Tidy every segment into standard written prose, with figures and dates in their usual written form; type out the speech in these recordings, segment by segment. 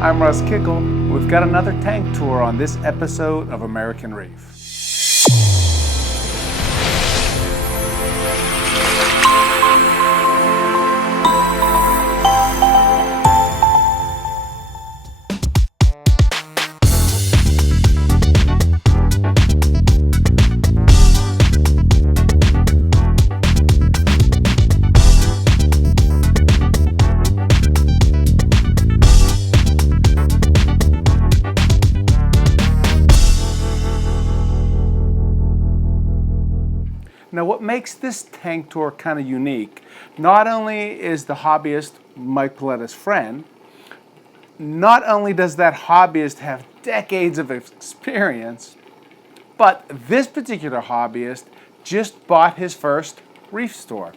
I'm Russ Kickle. We've got another tank tour on this episode of American Reef. Now, what makes this tank tour kind of unique, not only is the hobbyist Mike Paletta's friend, not only does that hobbyist have decades of experience, but this particular hobbyist just bought his first reef store.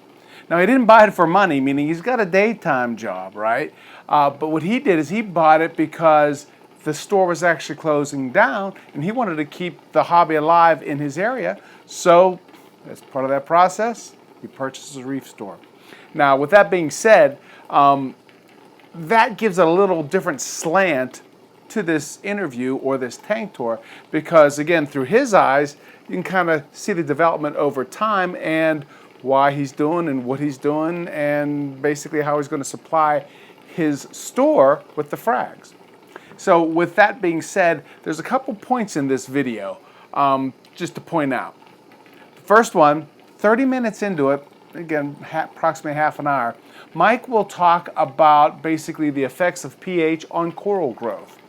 Now, he didn't buy it for money, meaning he's got a daytime job, right? But what he did is he bought it because the store was actually closing down, and he wanted to keep the hobby alive in his area. So as part of that process, he purchases a reef store. Now, with that being said, that gives a little different slant to this interview or this tank tour because, again, through his eyes, you can kind of see the development over time and why he's doing and what he's doing and basically how he's going to supply his store with the frags. So with that being said, there's a couple points in this video just to point out. First one, 30 minutes into it, again, approximately half an hour, Mike will talk about basically the effects of pH on coral growth.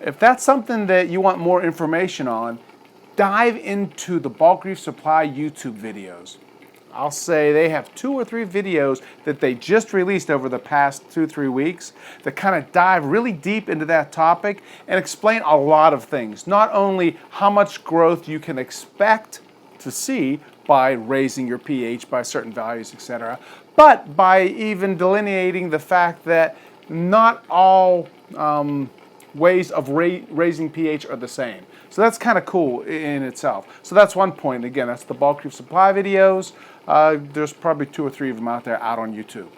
If that's something that you want more information on, dive into the Bulk Reef Supply YouTube videos. I'll say they have 2 or 3 videos that they just released over the past 2-3 weeks that kind of dive really deep into that topic and explain a lot of things. Not only how much growth you can expect to see by raising your pH by certain values, etc., but by even delineating the fact that not all ways of raising pH are the same. So that's kind of cool in itself. So that's one point. Again, that's the Bulk Reef Supply videos. There's probably 2 or 3 of them out there out on YouTube.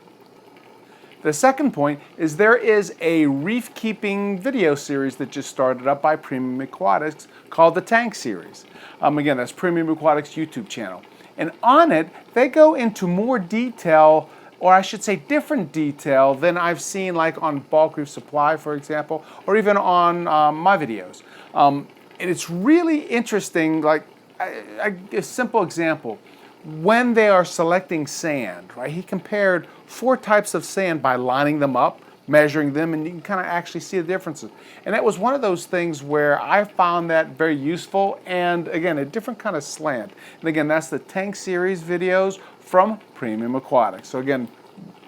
The second point is there is a reef keeping video series that just started up by Premium Aquatics called the Tank Series. Again, that's Premium Aquatics YouTube channel. And on it, they go into more detail, or I should say different detail than I've seen like on Bulk Reef Supply, for example, or even on my videos. And it's really interesting, like a simple example. When they are selecting sand, right? He compared 4 types of sand by lining them up, measuring them, and you can kind of actually see the differences. And that was one of those things where I found that very useful and, again, a different kind of slant. And again, that's the Tank Series videos from Premium Aquatics. So again,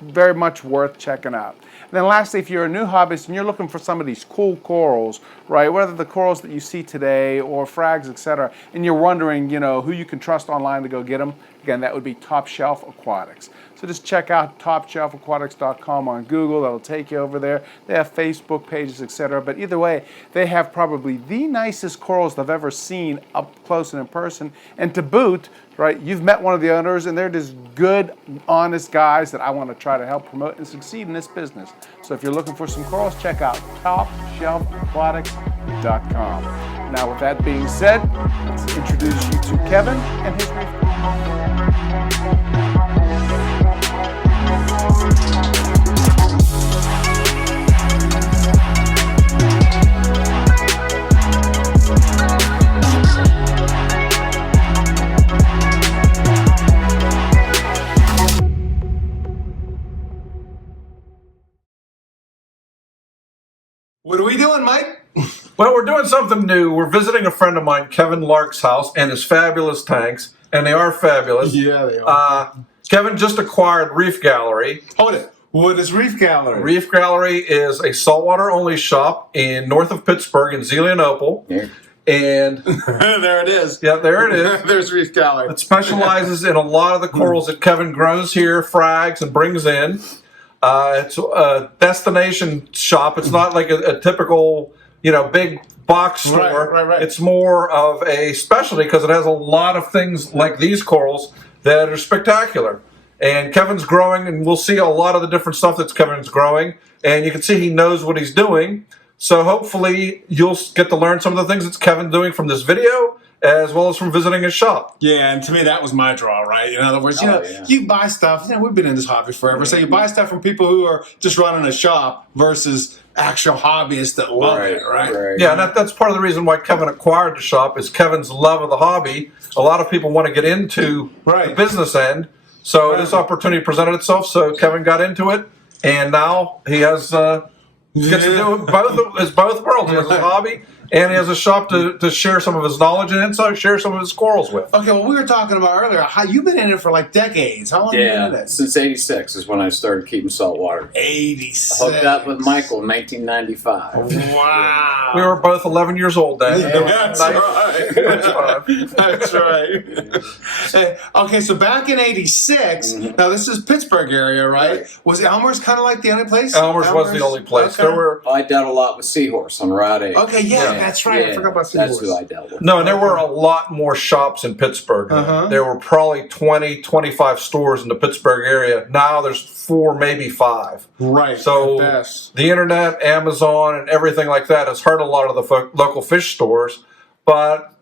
very much worth checking out. And then lastly, if you're a new hobbyist and you're looking for some of these cool corals, right, whether the corals that you see today or frags, etc., and you're wondering, you know, who you can trust online to go get them, again, that would be Top Shelf Aquatics. So just check out topshelfaquatics.com on Google. That'll take you over there. They have Facebook pages, etc. But either way, they have probably the nicest corals I've ever seen up close and in person. And to boot, right, you've met one of the owners, and they're just good, honest guys that I want to try to help promote and succeed in this business. So if you're looking for some corals, check out topshelfaquatics.com. Now, with that being said, let's introduce you to Kevin and his reef. What are we doing, Mike? Well, we're doing something new. We're visiting a friend of mine, Kevin Lark's house, and his fabulous tanks, and they are fabulous. Yeah, they are. Kevin just acquired Reef Gallery. Hold it. What is Reef Gallery? Reef Gallery is a saltwater-only shop in north of Pittsburgh in Zelienople. Yeah. And there it is. Yeah, there it is. There's Reef Gallery. It specializes in a lot of the corals that Kevin grows here, frags, and brings in. It's a destination shop. It's not like a typical, big box store. Right. It's more of a specialty because it has a lot of things like these corals that are spectacular. And Kevin's growing, and we'll see a lot of the different stuff that Kevin's growing. And you can see he knows what he's doing. So hopefully you'll get to learn some of the things that Kevin's doing from this video, as well as from visiting his shop. Yeah, and to me that was my draw, right? In other words, you buy stuff. We've been in this hobby forever, so you buy stuff from people who are just running a shop versus actual hobbyists that love it, right? Yeah, and that's part of the reason why Kevin acquired the shop is Kevin's love of the hobby. A lot of people want to get into the business end, so this opportunity presented itself. So Kevin got into it, and now he has gets to do both worlds. He has a hobby. And he has a shop to share some of his knowledge and insight, share some of his corals with. Okay, well, we were talking about earlier how you've been in it for like decades. How long have you been in it? Since '86 is when I started keeping saltwater. 86. I hooked up with Michael in 1995. Wow. We were both 11 years old then. That's right. That's right. Okay, so back in '86, now this is Pittsburgh area, right? Was Elmer's kind of like the only place? Elmer's was the only place. Okay. There were. I dealt a lot with Seahorse on Route 8. Okay, that's right. I forgot about Seahorse. That's who I dealt with. No, and there were a lot more shops in Pittsburgh. There were probably 20, 25 stores in the Pittsburgh area. Now there's 4, maybe 5. Right. So the internet, Amazon, and everything like that has hurt a lot of the local fish stores. But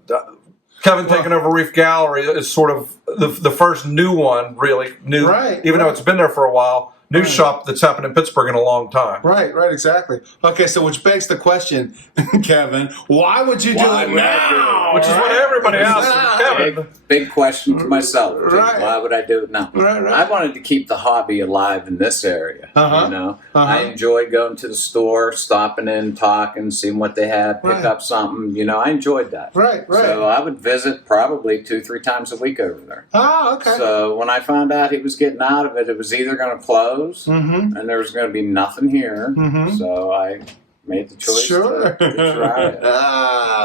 Kevin taking over Reef Gallery is sort of the first new one, really new. Even though it's been there for a while. New shop that's happened in Pittsburgh in a long time. Right, exactly. Okay, so which begs the question, Kevin, why would you do it now? Which is what everybody asks Kevin. Big question to myself. Why would I do it now? I wanted to keep the hobby alive in this area. I enjoyed going to the store, stopping in, talking, seeing what they had, pick up something. I enjoyed that. Right. So I would visit probably 2-3 times a week over there. Oh, okay. So when I found out he was getting out of it, it was either going to close and there was going to be nothing here. So I made the choice to try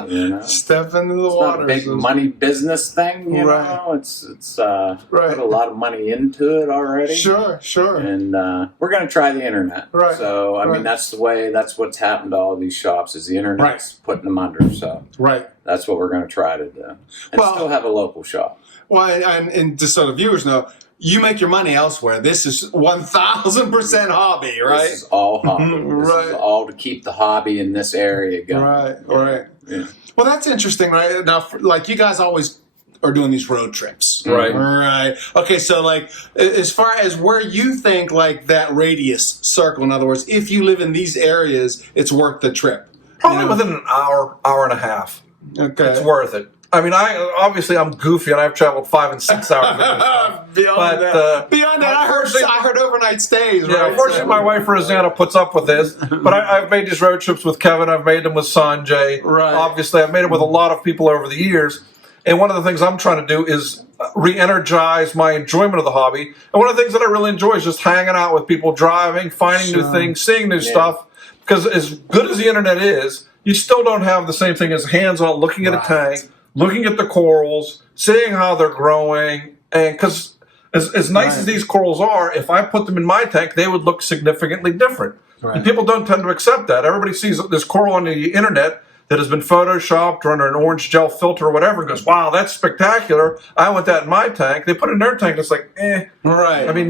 it. Step into the it's water. Not a big money business thing, you know. It's put a lot of money into it already. Sure. And we're going to try the internet. So I mean, that's what's happened to all these shops is the internet's putting them under. So that's what we're going to try to do, and still have a local shop. Well, and just so the viewers know, you make your money elsewhere. This is 1,000% hobby, right? This is all hobby. This is all to keep the hobby in this area going. Right. Yeah. Well, that's interesting, right? Now, like you guys always are doing these road trips. Right. Okay, so like as far as where you think like that radius circle, in other words, if you live in these areas, it's worth the trip. Probably within an hour and a half. Okay. It's worth it. I mean, I'm goofy, and I've traveled 5 and 6 hours. Beyond that, I heard overnight stays. Yeah, unfortunately, my wife Rosanna puts up with this. But I've made these road trips with Kevin. I've made them with Sanjay. Obviously, I've made them with a lot of people over the years. And one of the things I'm trying to do is re-energize my enjoyment of the hobby. And one of the things that I really enjoy is just hanging out with people, driving, finding new things, seeing new stuff. Because as good as the internet is, you still don't have the same thing as hands-on looking at a tank, looking at the corals, seeing how they're growing, and because as nice as these corals are, if I put them in my tank, they would look significantly different. And people don't tend to accept that. Everybody sees this coral on the internet that has been photoshopped or under an orange gel filter or whatever and goes, wow, that's spectacular. I want that in my tank. They put it in their tank, it's like, I mean,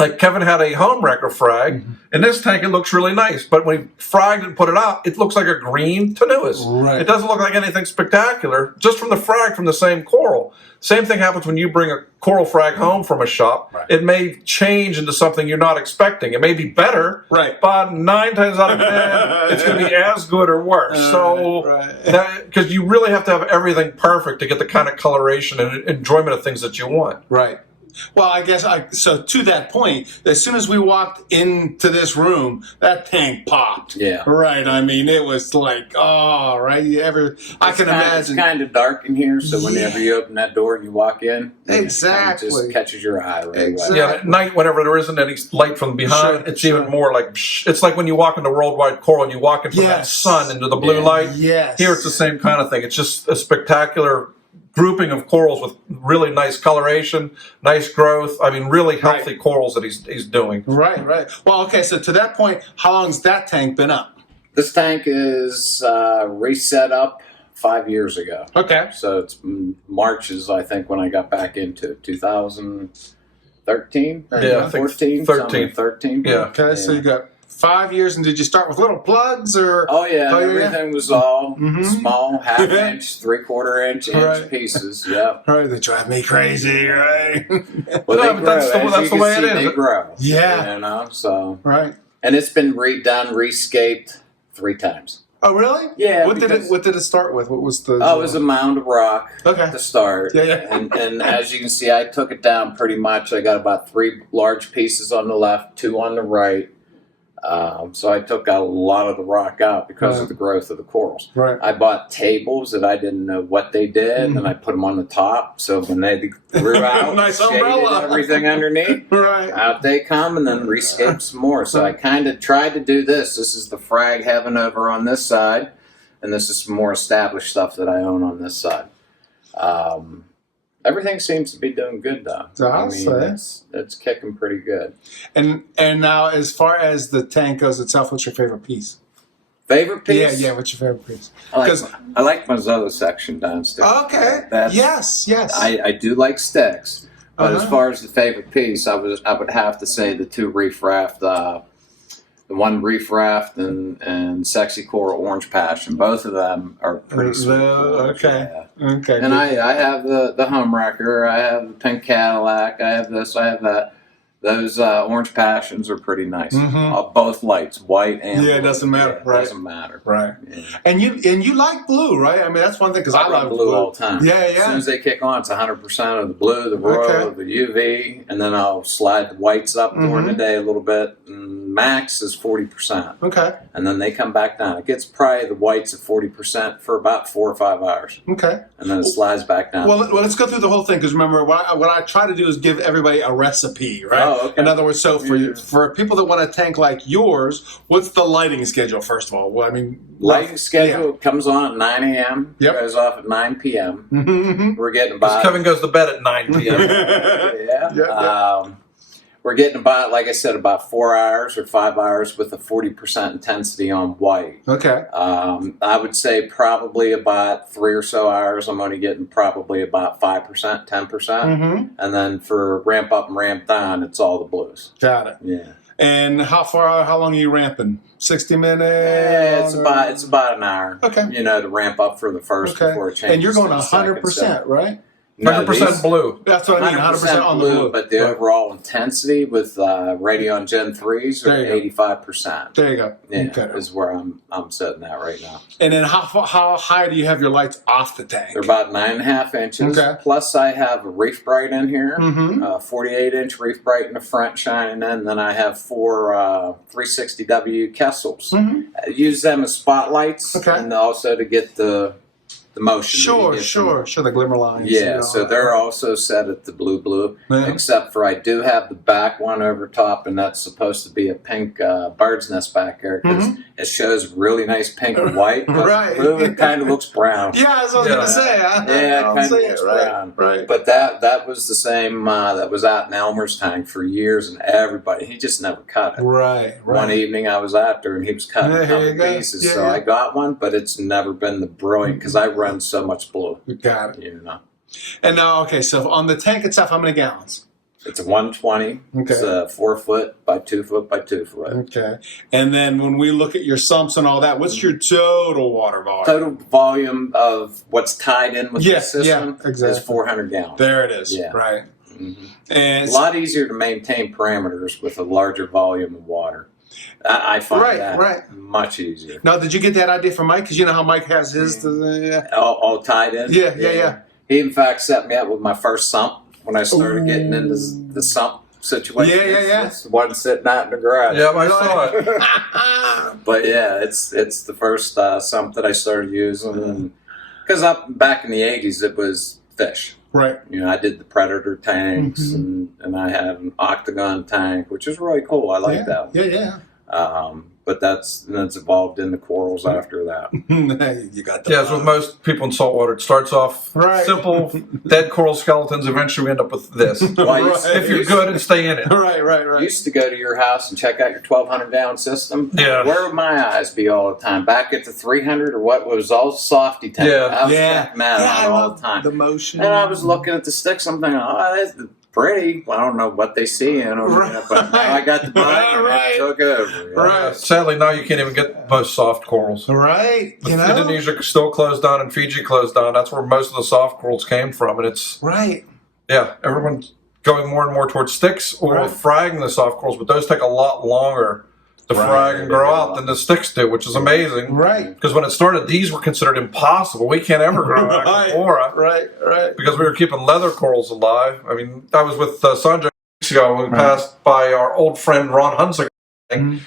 like Kevin had a home wrecker frag. In this tank, it looks really nice. But when he fragged and put it out, it looks like a green tenuis. It doesn't look like anything spectacular, just from the frag from the same coral. Same thing happens when you bring a coral frag home from a shop. It may change into something you're not expecting. It may be better, but 9 times out of 10, it's going to be as good or worse. Because you really have to have everything perfect to get the kind of coloration and enjoyment of things that you want. Well, I guess so to that point, as soon as we walked into this room, that tank popped. Right. I mean, it was like, I can imagine. It's kind of dark in here, so whenever you open that door and you walk in, it just catches your eye right away. Yeah, at night, whenever there isn't any light from behind, it's even more like, it's like when you walk into Worldwide Coral and you walk in from that sun into the blue light. Here it's the same kind of thing. It's just a spectacular grouping of corals with really nice coloration, nice growth. I mean, really healthy corals that he's doing. Right. Well, okay, so to that point, how long's that tank been up? This tank is reset up 5 years ago. Okay. So it's March is, I think, when I got back into it, 2013. 13, Yeah, 14, 13. 13. Yeah. Okay, so you got 5 years, and did you start with little plugs or? Oh yeah, everything was all small, half-inch, 3/4 inch pieces. Yeah. Right, they drive me crazy, right? Well, No, they but grow. that's the way it is. They grow. Yeah. You know, so. Right. And it's been redone, rescaped 3 times. Oh, really? Yeah. What did it start with? What was the? Oh, it was a mound of rock to start. Yeah. And as you can see, I took it down pretty much. I got about 3 large pieces on the left, 2 on the right. So I took out a lot of the rock out because of the growth of the corals. Right. I bought tables that I didn't know what they did, and I put them on the top. So when they grew out, Nice shaded umbrella. everything underneath, Right. out they come, and then rescape some more. So I kind of tried to do this. This is the frag heaven over on this side, and this is some more established stuff that I own on this side. Everything seems to be doing good, though. It's kicking pretty good. And now, as far as the tank goes itself, what's your favorite piece? Favorite piece? Yeah. What's your favorite piece? I like my Zola section downstairs. Okay. Yes. I do like sticks, but as far as the favorite piece, I would have to say the 2 reef raft, the one reef raft and sexy coral orange passion. Both of them are pretty sweet. Okay. Okay. And I have the home wrecker. I have the pink Cadillac. I have this. I have that. Those orange passions are pretty nice. Both lights, white and blue. It doesn't matter. Right. It doesn't matter. Right. Yeah. And you like blue, right? I mean, that's one thing because I love blue all the time. Yeah. As soon as they kick on, it's 100% of the blue, the royal, the UV, and then I'll slide the whites up during the day a little bit. And max is 40%. Okay. And then they come back down. It gets probably the whites at 40% for about 4 or 5 hours. Okay. And then it slides back down. Well, let's go through the whole thing because remember, what I try to do is give everybody a recipe, right? Oh, okay. In other words, so for people that want a tank like yours, what's the lighting schedule, first of all? Well, I mean, lighting schedule comes on at 9 a.m., goes off at 9 p.m. We're getting about... Kevin goes to bed at 9 p.m. We're getting about, like I said, about 4 hours or 5 hours with a 40% intensity on white. Okay. I would say probably about 3 or so hours, I'm only getting probably about 5%, 10%. And then for ramp up and ramp down, it's all the blues. Got it. Yeah. And how long are you ramping? 60 minutes? Yeah, it's about an hour. Okay. You know, to ramp up for the first before it changes. And you're going to the second, 100%, right? 100% blue. That's what I mean, 100% on the blue. But the overall intensity with Radeon Gen 3s are 85%. There you go. Yeah, is where I'm sitting at right now. And then how high do you have your lights off the tank? They're about 9.5 inches. Okay. Plus I have a Reef Bright in here, 48-inch Reef Bright in the front shining in. Then I have 4 360W Kessels. I use them as spotlights and also to get the motion. Sure, the glimmer lines. Yeah, so they're also set at the blue, except for I do have the back one over top, and that's supposed to be a pink bird's nest back there because it shows really nice pink and white, but blue it kind of looks brown. Yeah, that's what I was going to say. It kind of looks brown. Right. But that was the same that was out in Elmer's tank for years, and everybody, he just never cut it. Right. One evening I was out there, and he was cutting a couple pieces, so I got one, but it's never been the brilliant, because I run so much blue. You got it. You know. And now, so on the tank itself, how many gallons? It's a 120. Okay. It's a 4 foot by 2 foot by 2 foot. Okay. And then when we look at your sumps and all that, what's your total water volume? Total volume of what's tied in with the system is 400 gallons. There it is. Yeah. Right. And a lot easier to maintain parameters with a larger volume of water. I find that much easier. Now, did you get that idea from Mike? Because you know how Mike has his... all tied in? Yeah. He, in fact, set me up with my first sump when I started getting into the sump situation. It's the one sitting out in the garage. Yeah, I saw it. But yeah, it's the first sump that I started using. Because back in the 80s, it was fish. Right. You know, I did the predator tanks, and I had an octagon tank, which is really cool. I like that one. Yeah. But that's evolved into corals after that. You got the as with most people in saltwater, it starts off simple, dead coral skeletons. Eventually, we end up with this. If you're good and stay in it. Right. I used to go to your house and check out your 1,200-gallon system. Yeah. Where would my eyes be all the time? Back at the 300 or what was all softy tank. I was checking that out all the time. The motion. And I was looking at the sticks. I'm thinking, pretty. I don't know what they see in them, but now I got the bite and it took over. Right. Sadly, now you can't even get most soft corals. Right. Indonesia still closed down and Fiji closed down. That's where most of the soft corals came from, and it's everyone's going more and more towards sticks or fragging the soft corals, but those take a lot longer to frag and grow out than the sticks do, which is amazing. Right. Because when it started, these were considered impossible. We can't ever grow aquaphora. Right. Because we were keeping leather corals alive. I mean, I was with Sanjay weeks ago when we passed by our old friend Ron Hunsick.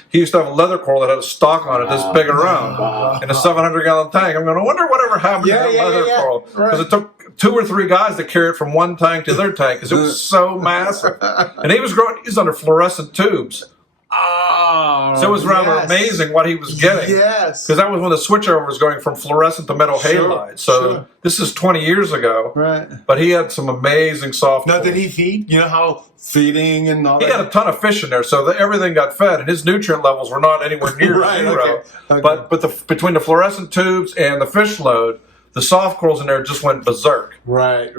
He used to have a leather coral that had a stalk on it this big around in a 700-gallon tank. I'm going, I wonder whatever happened to that leather coral. Because it took 2 or 3 guys to carry it from one tank to the other tank because it was so massive. And he was under fluorescent tubes. So it was rather amazing what he was getting. Yes. Because that was when the switchover was going from fluorescent to metal halide. So this is 20 years ago. Right. But he had some amazing soft. Now, did he feed? You know how feeding and all that? He had a ton of fish in there, so everything got fed, and his nutrient levels were not anywhere near zero. Okay. But between the fluorescent tubes and the fish load, the soft corals in there just went berserk. Right.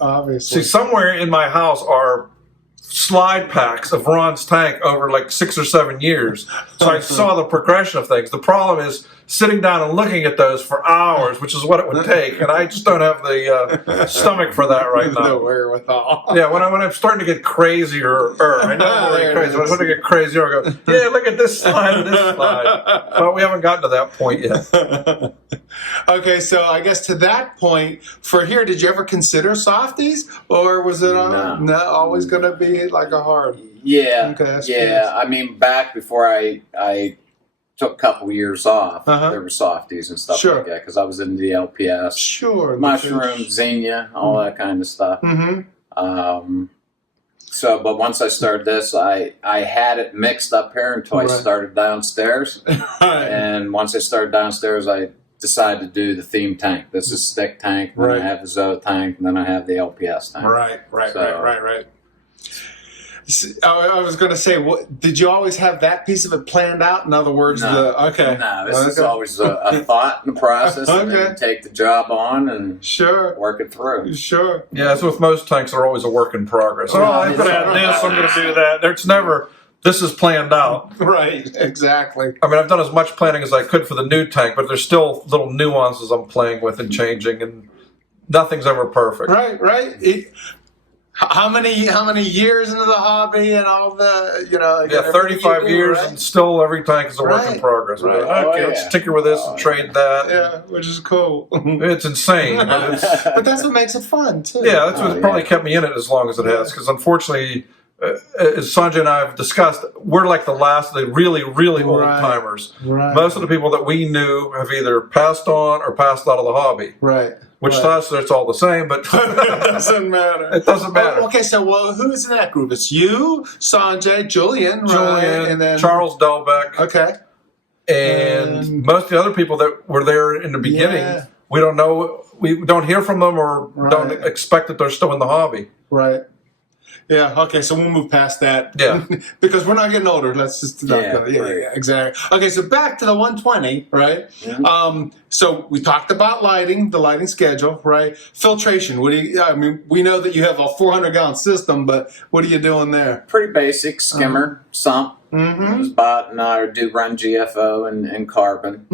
Obviously. See, somewhere in my house are slide packs of Ron's tank over like 6 or 7 years. So I saw the progression of things. The problem is sitting down and looking at those for hours, which is what it would take, and I just don't have the stomach for that right now. No wherewithal. Yeah, when I'm starting to get crazier, I know I'm really crazy. When I'm starting to get crazier, I go, yeah, look at this slide and this slide. But we haven't gotten to that point yet. Okay, so I guess to that point, for here, did you ever consider softies? Or was it always going to be like a hard? Yeah, I mean, back before I took a couple years off, there were softies and stuff like that because I was in the LPS. Mushroom, zinnia, all that kind of stuff. But once I started this, I had it mixed up here until I started downstairs. And once I started downstairs, I decided to do the theme tank. This is stick tank, then I have the Zoa tank, and then I have the LPS tank. Right. I was going to say, did you always have that piece of it planned out? In other words, No, this is always a thought in the process. And then take the job on and work it through. Yeah, so with most tanks, they're always a work in progress. I'm going to add this, I'm going to do that. It's never, this is planned out. Right, exactly. I mean, I've done as much planning as I could for the new tank, but there's still little nuances I'm playing with and changing, and nothing's ever perfect. Right. How many years into the hobby and all the 35 years and still every tank is a work in progress. Let's tinker with this and trade that. Yeah, which is cool. It's insane, but that's what makes it fun too. Yeah, that's what's probably kept me in it as long as it has. Because unfortunately, as Sanjay and I have discussed, we're like the last of the really, really old timers. Most of the people that we knew have either passed on or passed out of the hobby. Which to us, it's all the same, but it doesn't matter. It doesn't matter. Okay, so who's in that group? It's you, Sanjay, Julian, and then Charles Delbeck. Okay. And most of the other people that were there in the beginning, we don't know, we don't hear from them or don't expect that they're still in the hobby. Right. Yeah, okay, so we'll move past that. Yeah. Because we're not getting older. Let's just not go. Yeah, exactly. Okay, so back to the 120, right? Yeah. So we talked about lighting, the lighting schedule, right? Filtration. We know that you have a 400-gallon system, but what are you doing there? Pretty basic, skimmer, sump. It was about, I do run GFO and carbon.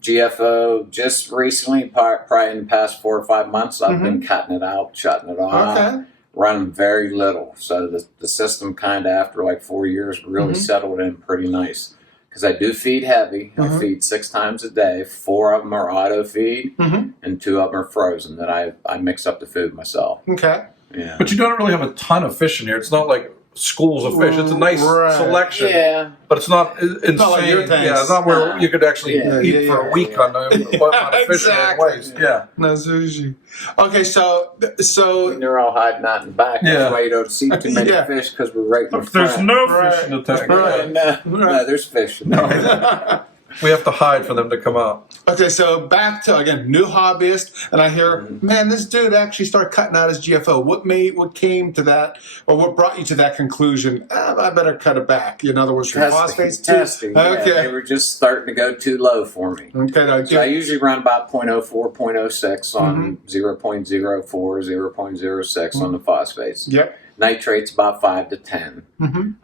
GFO just recently, probably in the past 4 or 5 months, I've been cutting it out, shutting it off. Okay. Running very little, so the system kind of after like 4 years really settled in pretty nice. Because I do feed heavy. I feed 6 times a day. 4 of them are auto feed, and 2 of them are frozen that I mix up the food myself. Okay. Yeah. But you don't really have a ton of fish in here. It's not like schools of fish. It's a nice selection. Yeah. But it's not insane. It's not like your tanks. Yeah, it's not where you could actually eat for a week on what amount of fish you waste. Yeah. No sushi. Okay, so they're all hiding out in the back. That's why you don't see too many fish, because we're right in the front. There's no fish in the tank. No, there's fish in there. We have to hide for them to come out. Okay, so back to, again, new hobbyist, and I hear, man, this dude actually started cutting out his GFO. What came to that, or what brought you to that conclusion? I better cut it back. In other words, your phosphates too? Testing. Okay. Yeah, they were just starting to go too low for me. Okay. So I usually run about 0.04, 0.06 on 0.04, 0.06 on the phosphates. Yep. Nitrate's about 5 to 10.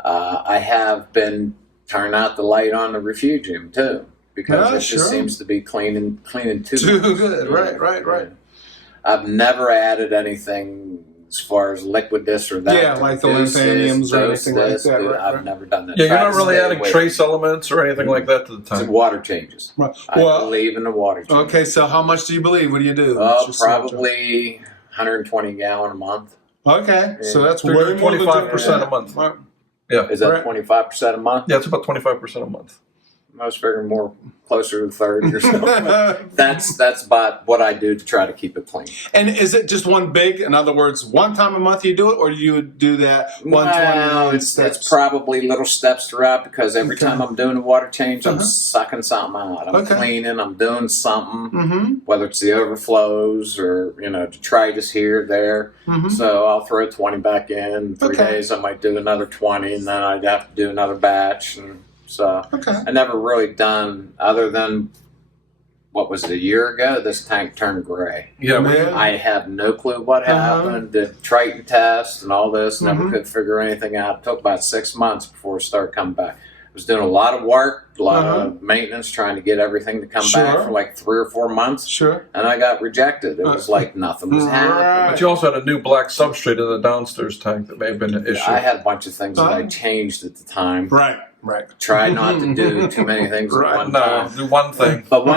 I have been turning out the light on the refugium too, because it just seems to be cleaning too much. Good. Right. I've never added anything as far as liquid this or that. Yeah, like the lymphaniums or anything like that. I've never done that. Yeah, you're not really adding trace elements or anything like that to the tank. It's water changes. Well, I believe in the water changes. Okay, so how much do you believe? What do you do? Probably 120 gallon a month. Okay, so that's way way more than 25% a month. Yeah. Is that 25% a month? Yeah, it's about 25% a month. I was figuring more closer to 30 or so. That's about what I do to try to keep it clean. And is it just one big? In other words, one time a month you do it, or do you do that 120 steps? It's probably little steps throughout, because every time I'm doing a water change, I'm sucking something out. I'm cleaning, I'm doing something, whether it's the overflows or, detritus here, there. So I'll throw 20 back in. 3 days I might do another 20, and then I'd have to do another batch. And so I never really done, other than, what was it, a year ago, this tank turned gray. Yeah, I have no clue what happened. Did Triton test and all this, never could figure anything out. It took about 6 months before it started coming back. I was doing a lot of work, a lot of maintenance, trying to get everything to come back for like 3 or 4 months. And I got rejected. It was like nothing was happening. But you also had a new black substrate in the downstairs tank that may have been an issue. I had a bunch of things that I changed at the time. Right. Try not to do too many things at one time. Do one thing. But We've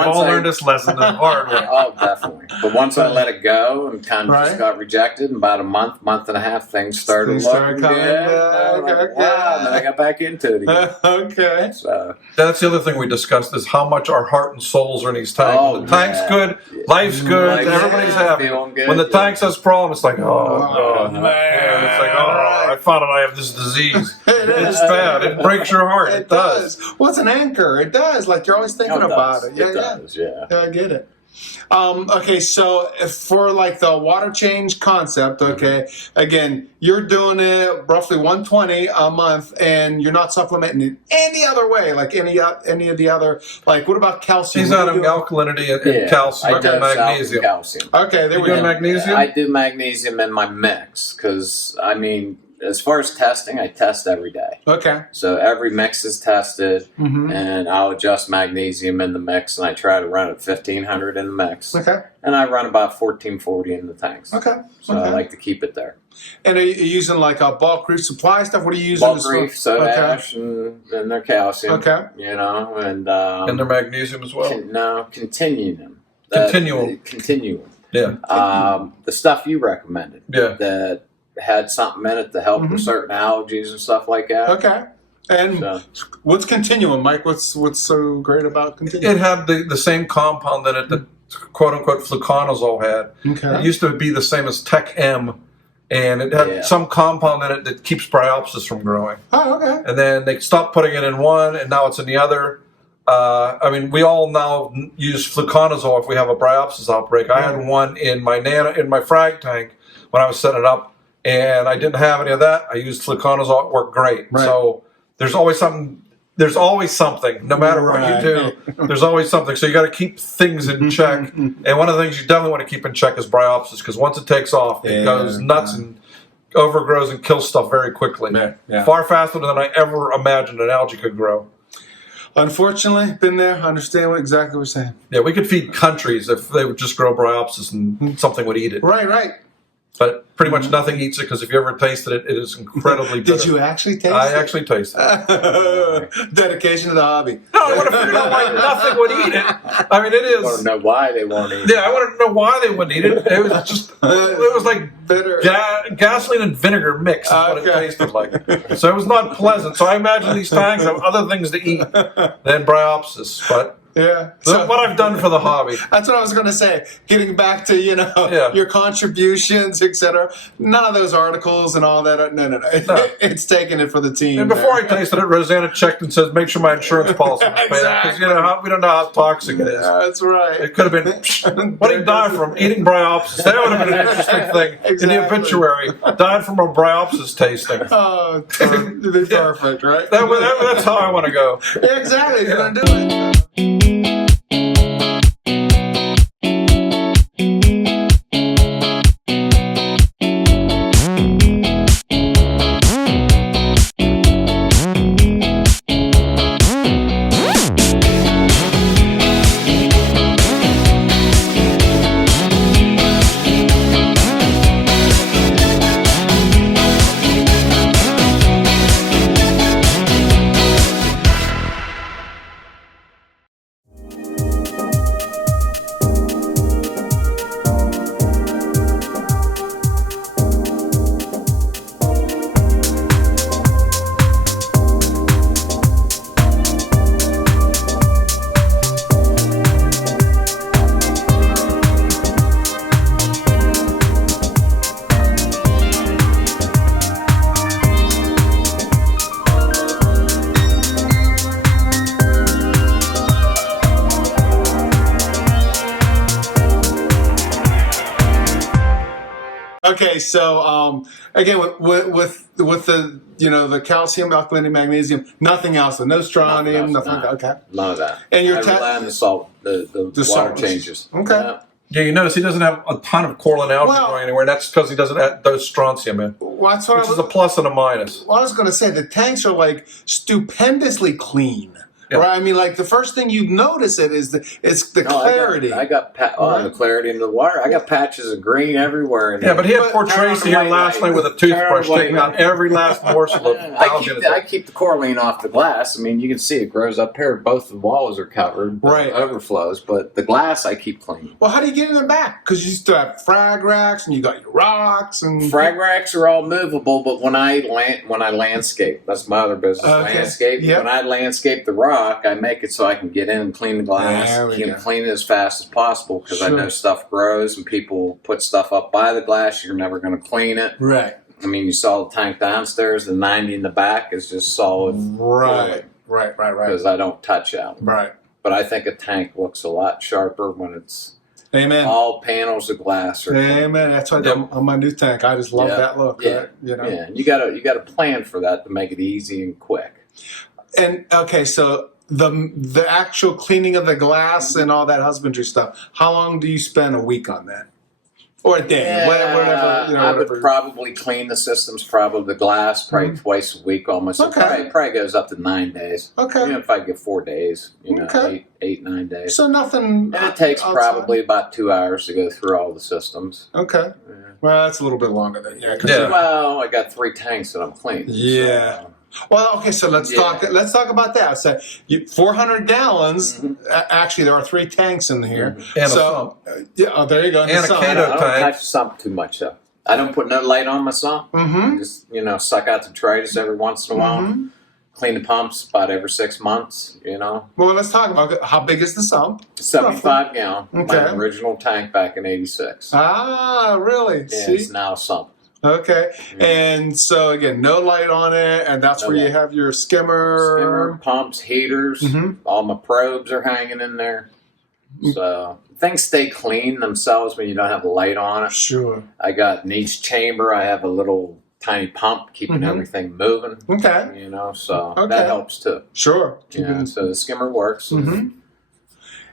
all learned this lesson the hard way. Oh, definitely. But once I let it go and kind of just got rejected, in about a month and a half, things started looking good. Wow, then I got back into it again. So that's the other thing we discussed, is how much our heart and souls are in these tanks. The tank's good, life's good, everybody's happy. When the tank has problems, it's like, oh, man. It's like, I found out I have this disease. It's bad. It breaks your heart. It does. Well, it's an anchor. It does. Like, you're always thinking about it. It does. Yeah, I get it. Okay, so for like the water change concept, again, you're doing it roughly 120 a month, and you're not supplementing it any other way, like any of the other, like, what about calcium? He's out of alkalinity and calcium and magnesium. Calcium. Okay, there we go. Magnesium? I do magnesium in my mix, because, as far as testing, I test every day. Okay. So every mix is tested, and I'll adjust magnesium in the mix, and I try to run at 1,500 in the mix. Okay. And I run about 1,440 in the tanks. Okay. So I like to keep it there. And are you using like a bulk reef supply stuff? What are you using? Bulk reef, soda ash, and their calcium. Okay. And their magnesium as well. Continuum. Continuum. Yeah. The stuff you recommended. Yeah. That had something in it to help with certain allergies and stuff like that. Okay. And what's Continuum, Mike? What's so great about Continuum? It had the same compound in it that quote-unquote fluconazole had. Okay. It used to be the same as Tech M, and it had some compound in it that keeps bryopsis from growing. Oh, okay. And then they stopped putting it in one, and now it's in the other. We all now use fluconazole if we have a bryopsis outbreak. I had one in my frag tank when I was setting it up, and I didn't have any of that. I used fluconazole. It worked great. Right. So there's always something. There's always something. No matter what you do, there's always something. So you got to keep things in check. And one of the things you definitely want to keep in check is bryopsis, because once it takes off, it goes nuts and overgrows and kills stuff very quickly. Far faster than I ever imagined an algae could grow. Unfortunately, been there. Understand exactly what you're saying. Yeah, we could feed countries if they would just grow bryopsis and something would eat it. Right. But pretty much nothing eats it, because if you ever tasted it, it is incredibly bitter. Did you actually taste it? I actually tasted it. Dedication to the hobby. No, I want to figure out why nothing would eat it. It is. I want to know why they won't eat it. Yeah, I want to know why they wouldn't eat it. It was just, it was like bitter. Gasoline and vinegar mixed is what it tasted like. So it was not pleasant. So I imagine these tanks have other things to eat than bryopsis. But so what I've done for the hobby. That's what I was going to say. Getting back to your contributions, etc. None of those articles and all that. No. It's taking it for the team. And before I tasted it, Rosanna checked and said, "Make sure my insurance policy was paid." Because we don't know how toxic it is. That's right. It could have been. What did he die from? Eating bryopsis. That would have been an interesting thing in the obituary. Died from a bryopsis tasting. Oh, perfect, right? That's how I want to go. Yeah, exactly. You're going to do it. Okay, so again, with the the calcium, alkalinity, magnesium, nothing else, no strontium, nothing like that. Okay, None of that. And your I rely on the salt, the water salt changes. Okay. Yeah. Yeah, you notice he doesn't have a ton of coral and algae Well- growing anywhere. That's because he doesn't add those strontium in, Well, that's what which is a plus and a minus. Well, I was going to say the tanks are like stupendously clean, Yeah. right? I mean, like the first thing you notice it's the clarity. I got the clarity in the water. I got patches of green everywhere. In Yeah, but he had poor turn on Tracy the here white last light. night with a Turn on toothbrush the white taking out light. every last morsel of algae. I keep the coralline off the glass. I mean, you can see it grows up here. Both the walls are covered, Right. overflows, but the glass I keep clean. Well, how do you get in the back? Because you still have frag racks and you got your rocks and Frag racks are all movable, but when I landscape, that's my other business. Okay. Landscape. Yep. When I landscape the rock, I make it so I can get in and clean the glass. There we You go. can clean it as fast as possible because I Sure. know stuff grows and people put stuff up by the glass. You're never going to clean it. right, I mean, you saw the tank downstairs. The 90 in the back is just solid. right. Because I don't touch out. Right. But I think a tank looks a lot sharper when it's Amen. all panels of glass. Amen. That's what I do on my new tank. I just love Yeah. that look. Yeah. Right? Yeah, and you gotta plan for that to make it easy and quick. And okay, so the actual cleaning of the glass and all that husbandry stuff. How long do you spend a week on that, or a day, whatever? I would probably clean the systems, probably the glass, probably twice a week, almost. Okay. It probably goes up to 9 days. Okay. If I get 4 days, Okay. 9 days. So nothing. And it takes outside. probably about 2 hours to go through all the systems. Okay. Yeah. Well, that's a little bit longer than 'cause Yeah. Well, I got 3 tanks that I'm cleaning. Yeah. So. Well, okay, so let's talk about that. So, 400 gallons. Actually, there are 3 tanks in here. And a so, there you go. And a sump. Cato I don't tank. touch the sump too much though. I don't put no light on my sump. Mm-hmm. Just suck out the detritus every once in a while. Mhm. Clean the pumps about every 6 months. Well, let's talk about how big is the sump? 75 gallon. Okay. My original tank back in '86. Ah, really? Yeah, See? it's now a sump. Okay. And so again, no light on it, and that's No where you light. have your skimmer. Skimmer, pumps, heaters. Mhm. All my probes are hanging in there. So things stay clean themselves when you don't have a light on it. Sure. I got in each chamber, I have a little tiny pump keeping Mhm. everything moving. Okay. So Okay. that helps too. Sure. Yeah, so the skimmer works. Mhm.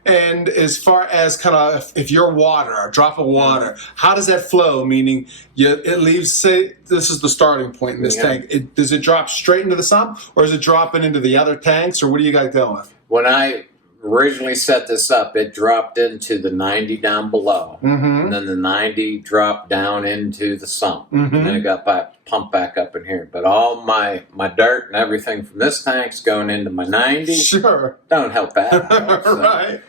And as far as kind of if your water, a drop of water, how does that flow? Meaning, it leaves. Say this is the starting point in this Yeah. tank. Does it drop straight into the sump, or is it dropping into the other tanks, or what do you got going? When I originally set this up, it dropped into the 90 down below. Mm-hmm. And then the 90 dropped down into the sump. Mhm. And then it got pumped back up in here. But all my dirt and everything from this tank's going into my 90. Sure. Don't help that. out. So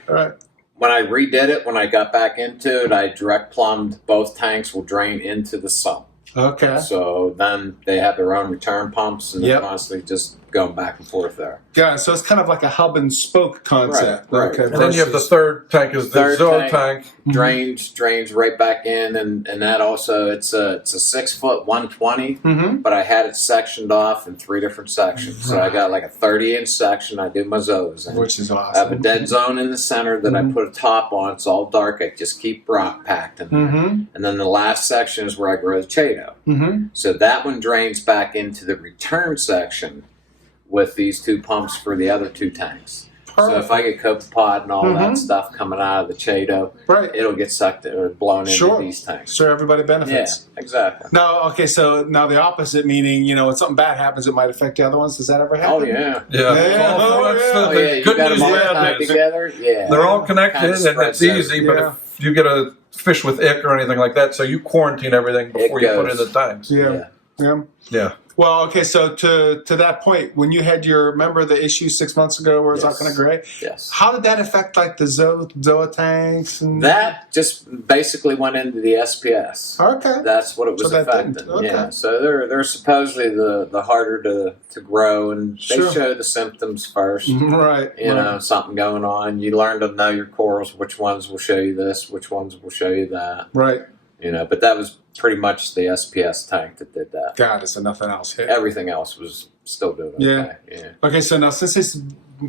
Right. when I redid it, when I got back into it, I direct plumbed both tanks will drain into the sump. Okay. So then they have their own return pumps and they're Yep. constantly just going back and forth there. Yeah. So it's kind of like a hub and spoke concept. Right. Okay. And then you have the versus- third tank is the Third Zoe tank. tank. Drains right back in, and that also it's a 6 foot 120, Mhm. but I had it sectioned off in 3 different sections. So I got like a 30-inch section. I do my zoes in. Which is I have a awesome. dead zone in the center that Mhm. I put a top on. It's all dark. I just keep rock packed in there. Mm-hmm. And then the last section is where I grow the Chaeto. Mm-hmm. So that one drains back into the return section with these 2 pumps for the other 2 tanks. So if I get copepod and all Mhm. that stuff coming out of the Chaeto, Right. it'll get sucked or blown into Sure. these tanks. So everybody Yeah, benefits. exactly. No, okay, so now the opposite, meaning, when something bad happens, it might affect the other ones. Does that ever happen? Oh yeah. Yeah. Yeah. Oh, that's Oh, the, Oh the yeah, you good got news, them all bad tied news. together. Yeah, They're all connected Kinda and it's spreads easy, but Yeah. if you get a fish with ick or anything like that, so you quarantine everything before you put it in the tanks. Yeah. Yeah. Yeah. Well, okay, so to that point, when you had remember the issue 6 months ago where it's all Yes. kind of gray? Yes. How did that affect like the Zoa tanks? And That just basically went into the SPS. Okay. That's what it was So that affecting. didn't- okay. Yeah. So they're supposedly the harder to grow, and they Sure. show the symptoms first. Right. You know, something going on. You learn to know your corals, which ones will show you this, which ones will show you that. Right. But that was pretty much the SPS tank that did that. Got it. So nothing else hit. Everything else was still doing okay. Yeah. Yeah. Okay, so now since it's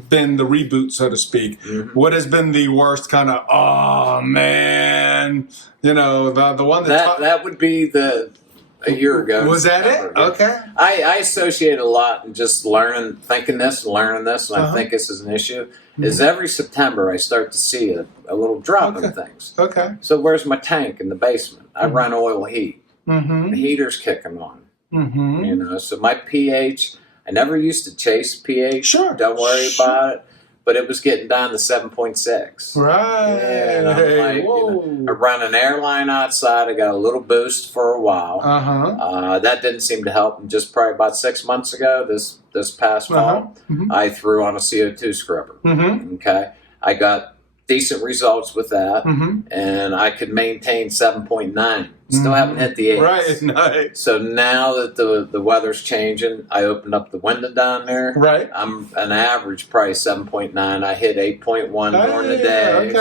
been the reboot, so to speak, Mhm. what has been the worst kind of, oh man, one, the one that would be a year ago. Was that it? Yeah. Okay. I associate a lot and just thinking this and learning this, and I think this is an issue. Is every September I start to see a little drop in things. Okay. So where's my tank in the basement? I run oil heat. The heater's kicking on. So my pH, I never used to chase pH. Sure. Don't worry about it. But it was getting down to 7.6. Right. And I'm like, I run an airline outside. I got a little boost for a while. That didn't seem to help. And just probably about 6 months ago, this past fall, I threw on a CO2 scrubber. Okay. I got decent results with that, and I could maintain 7.9. Still haven't hit the 8. Right, nice. So now that the weather's changing, I opened up the window down there. Right. I'm an average price 7.9. I hit 8.1 during the day.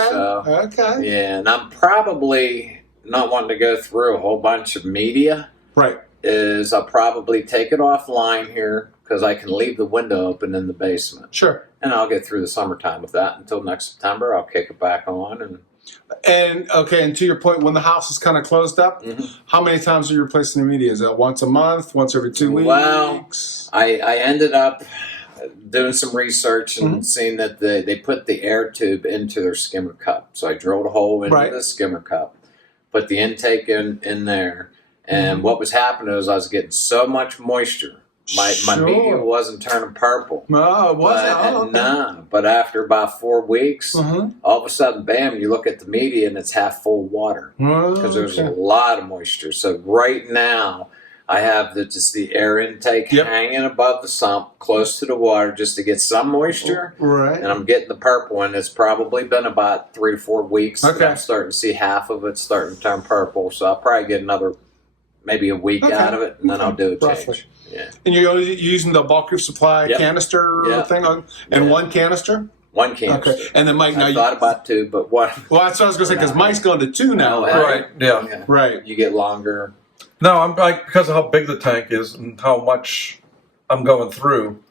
Yeah, and I'm probably not wanting to go through a whole bunch of media. Right. I'll probably take it offline here because I can leave the window open in the basement. Sure. And I'll get through the summertime with that until next September. I'll kick it back on. And to your point, when the house is kind of closed up, how many times are you replacing the media? Is that once a month, once every 2 weeks? Well, I ended up doing some research and seeing that they put the air tube into their skimmer cup. So I drilled a hole into the skimmer cup, put the intake in there. And what was happening is I was getting so much moisture. My media wasn't turning purple. No, it wasn't. No, but after about 4 weeks, all of a sudden, bam, you look at the media and it's half full of water because there's a lot of moisture. So right now, I have just the air intake hanging above the sump, close to the water, just to get some moisture. Right. And I'm getting the purple, and it's probably been about 3 to 4 weeks. Okay. I'm starting to see half of it starting to turn purple. So I'll probably get maybe a week out of it, and then I'll do a change. Yeah. And you're using the bulk reef supply canister thing and one canister? One canister. Okay. And then Mike, now I thought about 2, but one. Well, that's what I was going to say, because Mike's going to 2 now. Right. Yeah. Right. You get longer. No, because of how big the tank is and how much I'm going through.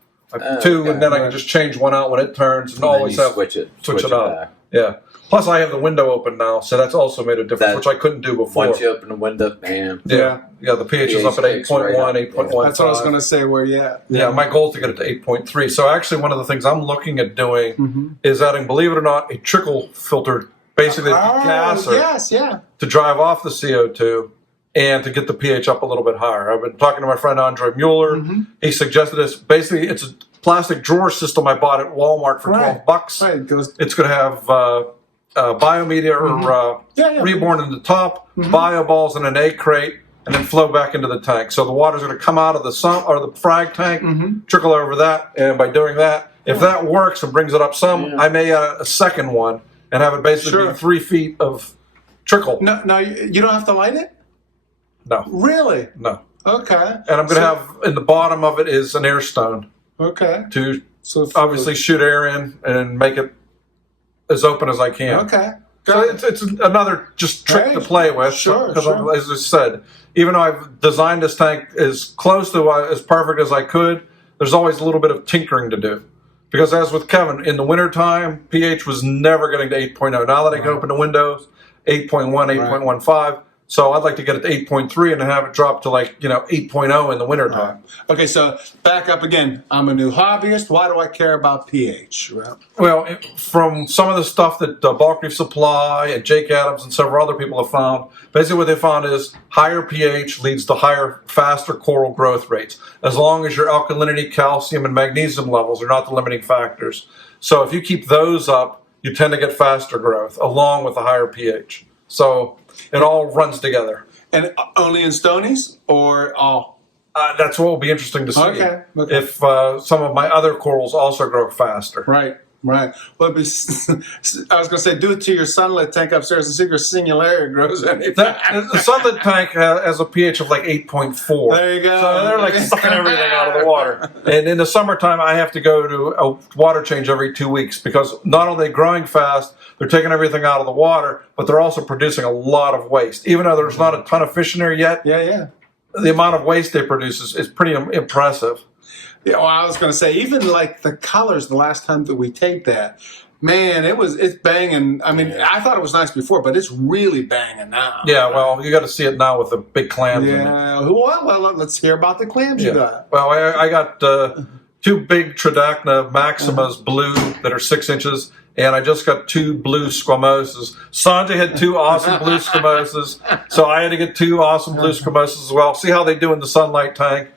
2, and then I can just change one out when it turns, and always switch it up. Back. Yeah. Plus, I have the window open now, so that's also made a difference, which I couldn't do before. Once you open the window, bam. Yeah, the pH is up at 8.1, 8.1. That's what I was going to say, where you at. Yeah, my goal is to get it to 8.3. So actually, one of the things I'm looking at doing is adding, believe it or not, a trickle filter, basically a degasser to drive off the CO2 and to get the pH up a little bit higher. I've been talking to my friend Andre Mueller. He suggested this. Basically, it's a plastic drawer system I bought at Walmart for $12. Right. It's going to have biomedia or reborn in the top, bio balls in an egg crate, and then flow back into the tank. So the water's going to come out of the sump or the frag tank, trickle over that, and by doing that, if that works and brings it up some, I may add a second one and have it basically be 3 feet of trickle. No, you don't have to light it? No. Really? No. Okay. And I'm going to have, in the bottom of it is an air stone. Okay. To obviously shoot air in and make it as open as I can. Okay. So it's another just trick to play with. Sure. As I said, even though I've designed this tank as close to as perfect as I could, there's always a little bit of tinkering to do. Because as with Kevin, in the wintertime, pH was never getting to 8.0. Now that I can open the windows, 8.1, 8.15. So I'd like to get it to 8.3 and have it drop to 8.0 in the wintertime. Okay, so back up again. I'm a new hobbyist. Why do I care about pH? Well, from some of the stuff that Bulk Reef Supply and Jake Adams and several other people have found, basically what they found is higher pH leads to faster coral growth rates, as long as your alkalinity, calcium, and magnesium levels are not the limiting factors. So if you keep those up, you tend to get faster growth, along with a higher pH. So it all runs together. And only in stonies or all? That's what will be interesting to see. Okay. If some of my other corals also grow faster. Right. Well, I was going to say, do it to your sunlit tank upstairs and see if your singularia grows anything. The sunlit tank has a pH of 8.4. There you go. So they're sucking everything out of the water. And in the summertime, I have to go to a water change every 2 weeks because not only are they growing fast, they're taking everything out of the water, but they're also producing a lot of waste. Even though there's not a ton of fish in there yet, the amount of waste they produce is pretty impressive. Yeah, well, I was going to say, even the colors the last time that we taped that, Man, it's banging. I mean, I thought it was nice before, but it's really banging now. Yeah, well, you got to see it now with the big clams in it. Yeah. Well, let's hear about the clams you got. Well, I got 2 big Tridacna Maximas blue that are 6 inches, and I just got 2 blue squamosas. Sanjay had 2 awesome blue squamosas, so I had to get 2 awesome blue squamosas as well. See how they do in the sunlight tank.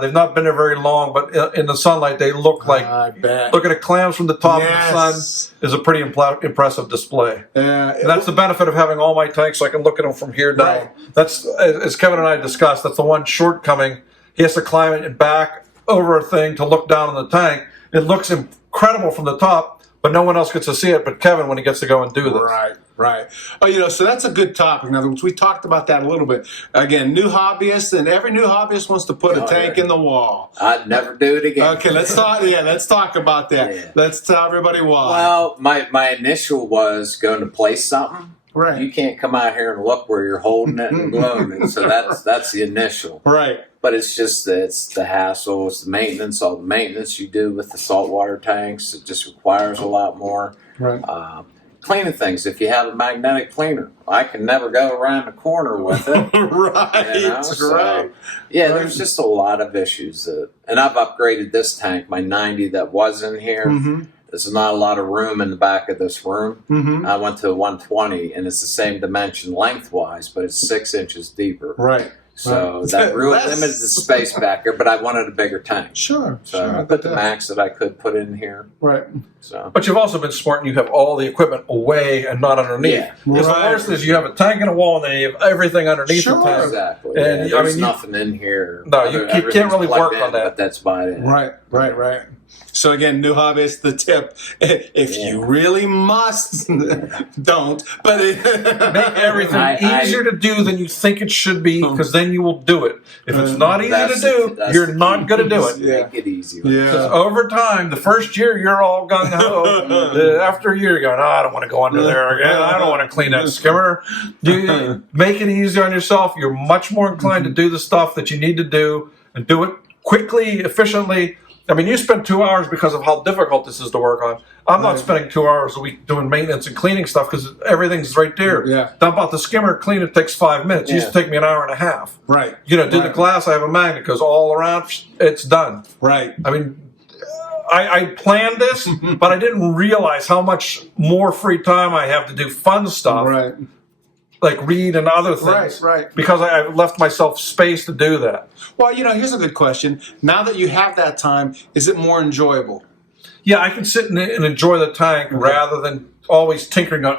They've not been there very long, but in the sunlight they look like. I bet. Looking at clams from the top of the sun is a pretty impressive display. And that's the benefit of having all my tanks, so I can look at them from here down. Right. That's, as Kevin and I discussed, that's the one shortcoming. He has to climb it and back over a thing to look down in the tank. It looks incredible from the top, but no one else gets to see it but Kevin when he gets to go and do this. Right. Oh, so that's a good topic. In other words, we talked about that a little bit. Again, new hobbyists, and every new hobbyist wants to put a tank in the wall. I'd never do it again. Okay, let's talk. Yeah, let's talk about that. Yeah. Let's tell everybody why. Well, my initial was going to place something. Right. You can't come out here and look where you're holding it and blowing it. So that's the initial. Right. But it's the hassle, it's the maintenance, all the maintenance you do with the saltwater tanks. It just requires a lot more. Right. Cleaning things. If you have a magnetic cleaner, I can never go around the corner with it. Right. So, yeah, there's just a lot of issues. And I've upgraded this tank, my 90 that was in here. There's not a lot of room in the back of this room. I went to a 120, and it's the same dimension lengthwise, but it's 6 inches deeper. Right. So that really limited the space back here, but I wanted a bigger tank. Sure. So I put the max that I could put in here. Right. So. But you've also been smart and you have all the equipment away and not underneath. Yeah. Because the worst is you have a tank and a wall and then you have everything underneath the tank. Exactly. And there's nothing in here. No, you can't really work on that. But that's about it. Right. So again, new hobbyist, the tip: if you really must, don't. But make everything easier to do than you think it should be, because then you will do it. If it's not easy to do, you're not going to do it. Make it easy. Because over time, the first year you're all gung ho. After a year, you're going, I don't want to go under there again. I don't want to clean that skimmer. You make it easier on yourself. You're much more inclined to do the stuff that you need to do and do it quickly, efficiently. I mean, you spend 2 hours because of how difficult this is to work on. I'm not spending 2 hours a week doing maintenance and cleaning stuff because everything's right there. Yeah. Dump out the skimmer, clean it takes 5 minutes. It used to take me an hour and a half. Right. Do the glass, I have a magnet, goes all around, it's done. Right. I mean, I planned this, but I didn't realize how much more free time I have to do fun stuff. Right. Like read and other things. Right. Because I've left myself space to do that. Well, here's a good question. Now that you have that time, is it more enjoyable? Yeah, I can sit and enjoy the tank rather than always tinkering on,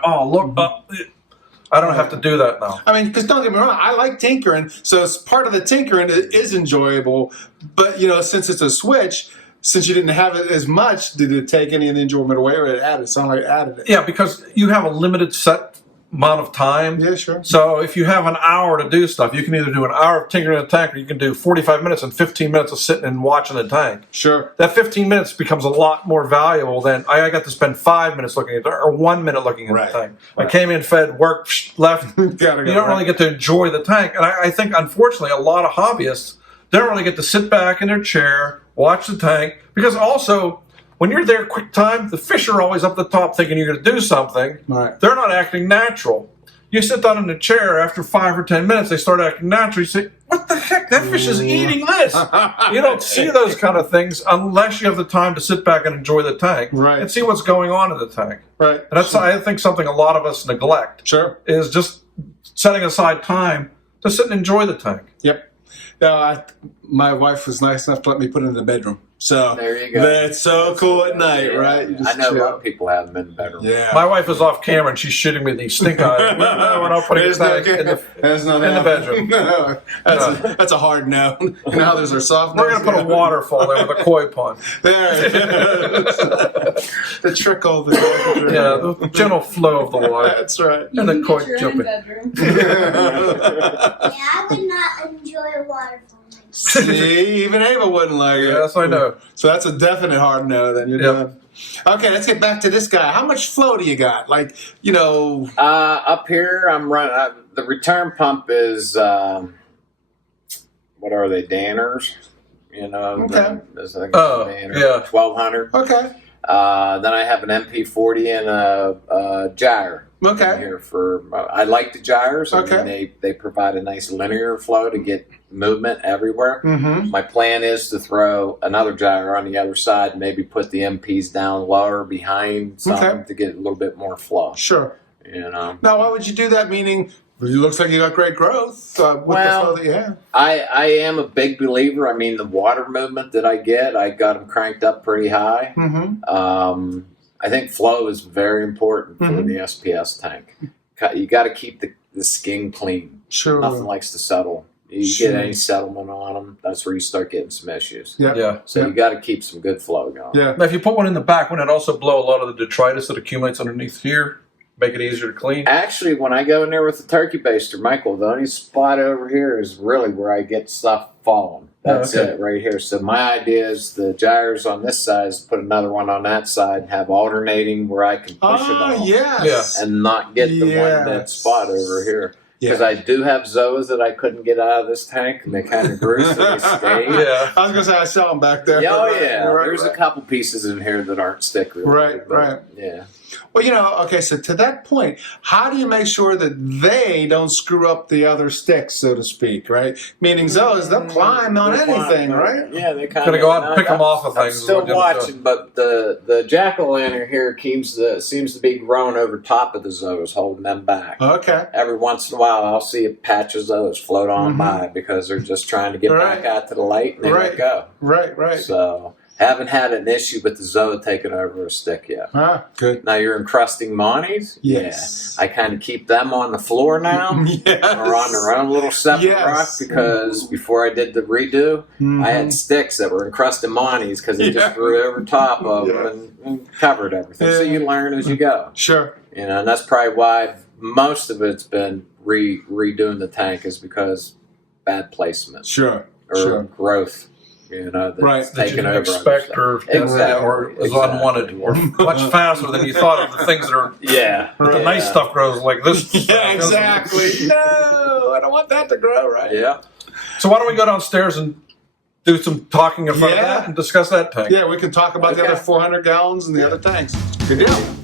I don't have to do that now. I mean, because don't get me wrong, I like tinkering, so it's part of the tinkering is enjoyable. But, since it's a switch, since you didn't have it as much, did it take any of the enjoyment away, or it added? It sounded like it added it. Yeah, because you have a limited set amount of time. Yeah, sure. So if you have an hour to do stuff, you can either do an hour of tinkering in the tank, or you can do 45 minutes and 15 minutes of sitting and watching the tank. Sure. That 15 minutes becomes a lot more valuable than I got to spend 5 minutes looking at it, or 1 minute looking at the tank. I came in, fed, worked, left. You don't really get to enjoy the tank. And I think, unfortunately, a lot of hobbyists, they don't really get to sit back in their chair, watch the tank, because also, when you're there quick time, the fish are always up the top thinking you're going to do something. Right. They're not acting natural. You sit down in the chair, after 5 or 10 minutes, they start acting natural. You say, what the heck? That fish is eating this. You don't see those kind of things unless you have the time to sit back and enjoy the tank and see what's going on in the tank. Right. And that's, I think, something a lot of us neglect. Sure. Is just setting aside time to sit and enjoy the tank. Yep. My wife was nice enough to let me put it in the bedroom. So there you go. That's so cool at night, right? I know a lot of people have them in the bedroom. Yeah. My wife is off camera and she's shooting me these stink eyes. No, we're not putting it in the bedroom. No, that's a hard no. Now there's our soft no. We're going to put a waterfall there with a koi pond. There. The trickle. The gentle flow of the water. That's right. And the koi jumping. I would not enjoy a waterfall. See, even Ava wouldn't like it. Yes, I know. So that's a definite hard no. Then you're done. Okay, let's get back to this guy. How much flow do you got? Up here, I'm running. The return pump is what are they? Danners. Okay. Danners, 1200. Okay. Then I have an MP40 and a gyre. Okay. Here for I like the gyres. I Okay. mean, they provide a nice linear flow to get movement everywhere. Mm-hmm. My plan is to throw another gyre on the other side, and maybe put the MPs down lower behind some to get a little bit more flow. Sure. You know. Now, why would you do that? Meaning, it looks like you got great growth with the flow that you have. I am a big believer. I mean, the water movement that I get, I got them cranked up pretty high. Mm-hmm. I think flow is very important for the SPS tank. You got to keep the skin clean. Sure. Nothing likes to settle. You get any settlement on them, that's where you start getting some issues. Yeah. So you got to keep some good flow going. Yeah. Now, if you put one in the back, wouldn't it also blow a lot of the detritus that accumulates underneath here? Make it easier to clean? Actually, when I go in there with the turkey baster, Michael, the only spot over here is really where I get stuff falling. That's it right here. So my idea is the gyres on this side is put another one on that side and have alternating where I can push it off. Yes. And not get the one dead spot over here. Because I do have zoas that I couldn't get out of this tank, and they kind of grew, so they stayed. I was going to say, I saw them back there. There's a couple pieces in here that aren't stick related. Right. Yeah. Well, okay, so to that point, how do you make sure that they don't screw up the other sticks, so to speak, right? Meaning zoas, they'll climb on anything, right? Yeah, they kind of Gotta go out and pick them off of I'm things. still watching, but the jack-o'-lantern here seems to be growing over top of the zoas, holding them back. Okay. Every once in a while, I'll see a patch of zoas float on by because they're just trying to get back out to the light, and they let go. Right. So, haven't had an issue with the zoa taking over a stick yet. Good. Now, you're encrusting monies? Yes. Yeah. I kind of keep them on the floor now. Yes. Or on their own little separate rock because before I did the redo, I had sticks that were encrusting monies because they just grew over top of them and covered everything. So you learn as you go. Sure. You know, and that's probably why most of it's been redoing the tank is because bad placement. Sure. Or growth. You know, that's that you taken didn't over. expect or is unwanted or much faster than you thought of the things that are. But the nice stuff grows like this. Exactly. No, I don't want that to grow, right? Yeah. So why don't we go downstairs and do some talking in front of that and discuss that tank? Yeah, we can talk about the other 400 gallons and the other tanks. Good deal.